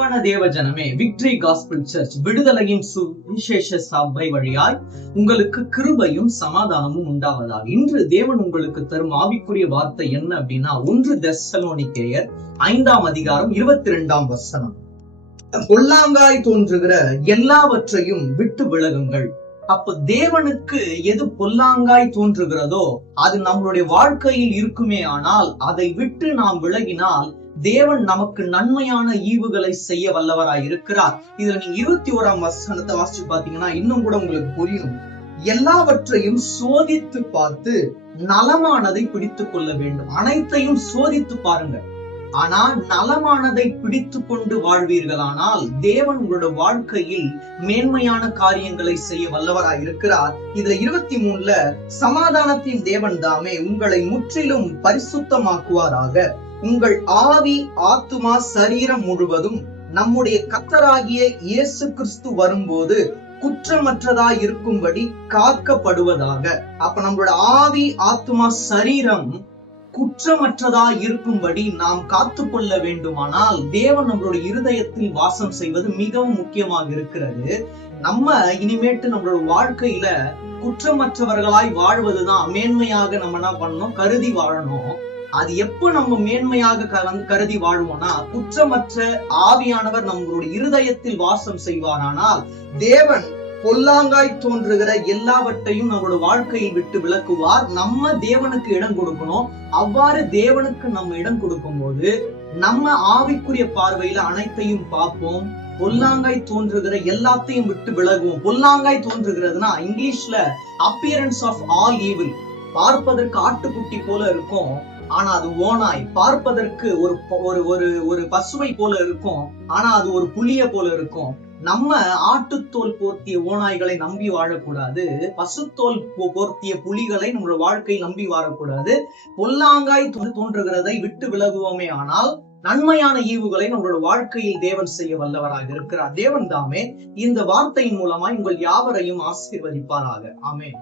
அன்பான தேவஜனமே, victory gospel search விடுதலையின் சுவிசேஷ சபை வழியாய் உங்களுக்கு கிருபையும் சமாதானமும் உண்டாவதாக. இன்று தேவன் உங்களுக்கு தரும் ஆவிக்குரிய வார்த்தை என்ன அப்படின்னா, 1 தெசலோனிக்கேயர் 5ஆம் அதிகாரம் 22ஆம் வசனம். பொல்லாங்காய் தோன்றுகிற எல்லாவற்றையும் விட்டு விலகுங்கள். அப்ப தேவனுக்கு எது பொல்லாங்காய் தோன்றுகிறதோ அது நம்மளுடைய வாழ்க்கையில் இருக்குமே, ஆனால் அதை விட்டு நாம் விலகினால் தேவன் நமக்கு நன்மையான ஈவுகளை செய்ய வல்லவராய் இருக்கிறார். இதுல நீங்க 21ஆம் வசனத்தை வாசிச்சு பாத்தீங்கன்னா இன்னும் கூட உங்களுக்கு புரியும். எல்லாவற்றையும் சோதித்து பார்த்து நலமானதை பிடித்துக் கொள்ள வேண்டும். அனைத்தையும் சோதித்து பாருங்க, ஆனா நலமானதை பிடித்து கொண்டு வாழ்வீர்களானால் தேவன் உங்களோட வாழ்க்கையில் மேன்மையான காரியங்களை செய்ய வல்லவராய் இருக்கிறார். இதுல 23ல சமாதானத்தின் தேவன் தாமே உங்களை முற்றிலும் பரிசுத்தமாக்குவாராக. உங்கள் ஆவி, ஆத்துமா, சரீரம் முழுவதும் நம்முடைய கர்த்தராகிய இயேசு கிறிஸ்து வரும்போது குற்றமற்றதாய் இருக்கும்படி காக்கப்படுவதாக. அப்ப நம்மளோட ஆவி, ஆத்துமா, சரீரம் குற்றமற்றதா இருக்கும்படி நாம் காத்து கொள்ள வேண்டுமானால் தேவன் நம்மளுடைய இருதயத்தில் வாசம் செய்வது மிகவும் முக்கியமாக இருக்கிறது. நம்ம இனிமேட்டு நம்மளோட வாழ்க்கையில குற்றமற்றவர்களாய் வாழ்வதுதான் மேன்மையாக நம்ம என்ன பண்ணணும், கருதி வாழணும். அது எப்ப நம்ம மேன்மையாக கருதி வாழ்வோம்னா, குற்றமற்ற ஆவியானவர் நம்மளுடைய இருதயத்தில் வாசம் செய்வாரானால் தேவன் பொல்லாங்காய் தோன்றுகிற எல்லாவற்றையும் நம்மளோட வாழ்க்கையை விட்டு விலக்குவார். நம்ம தேவனுக்கு இடம் கொடுக்கணும். அவ்வாறு தேவனுக்கு நம்ம இடம் கொடுக்கும் போது நம்ம ஆவிக்குரிய பார்வையில அனைத்தையும் பார்ப்போம். பொல்லாங்காய் தோன்றுகிற எல்லாத்தையும் விட்டு விலகுவோம். பொல்லாங்காய் தோன்றுகிறதுனா இங்கிலீஷ்ல அப்பியரன்ஸ் ஆஃப் ஆல் ஈவில். பார்ப்பதற்கு ஆட்டுக்குட்டி போல இருக்கும், ஆனா அது ஓனாய். பார்ப்பதற்கு ஒரு பசுவை போல இருக்கும், ஆனா அது ஒரு புலிய போல இருக்கும். நம்ம ஆட்டுத்தோல் போர்த்திய ஓநாய்களை நம்பி வாழக்கூடாது. பசுத்தோல் போர்த்திய புலிகளை நம்மளோட வாழ்க்கை நம்பி வாழக்கூடாது. பொல்லாங்காய் தோன்றுகிறதை விட்டு விலகுவோமே, ஆனால் நன்மையான ஈவுகளை நம்மளோட வாழ்க்கையில் தேவன் செய்ய வல்லவராக இருக்கிறார். தேவன் தாமே இந்த வார்த்தையின் மூலமாய் உங்கள் யாவரையும் ஆசீர்வதிப்பாராக. ஆமென்.